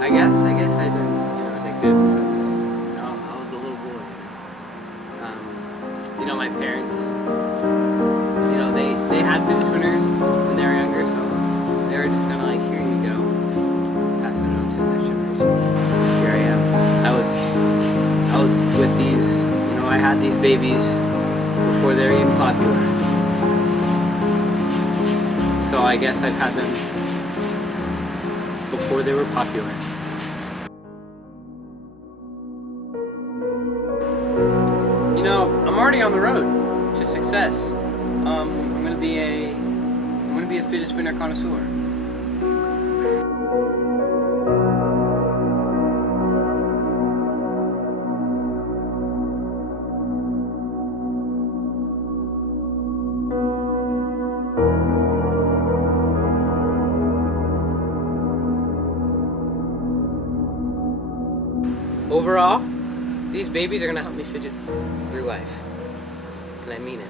I guess I've been, addicted since, I was a little boy. My parents, they had fidget spinners when they were younger, so they were just kind of like, here you go, pass it on to the next generation. Here I am. I was with these, I had these babies before they were even popular. So I guess I've had them before they were popular. I'm already on the road to success. I'm gonna be a fidget spinner connoisseur. Overall, these babies are gonna help me fidget through life. And I mean it.